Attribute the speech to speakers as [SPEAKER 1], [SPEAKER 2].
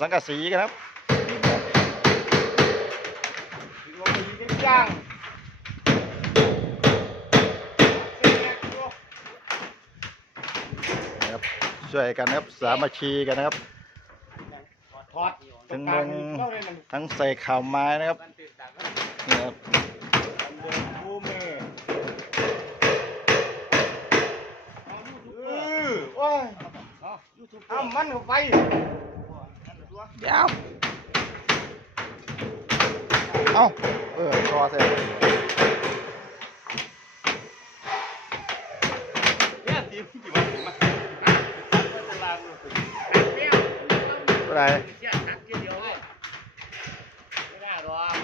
[SPEAKER 1] สังกะสีกันครับ
[SPEAKER 2] ลงไปยิงกันย่าง
[SPEAKER 1] นะครับช่วยกันนะครับสามัคคีกันนะครับ
[SPEAKER 2] ถอด
[SPEAKER 1] ถึงลงทั้งใส่ข่าวไม้นะครับนี่ครับ
[SPEAKER 2] บูเม่เออโอ้ยเอามันเข้าไป Dạo Không. Ừ,
[SPEAKER 1] cho xem Đây. Cái
[SPEAKER 2] nào đó.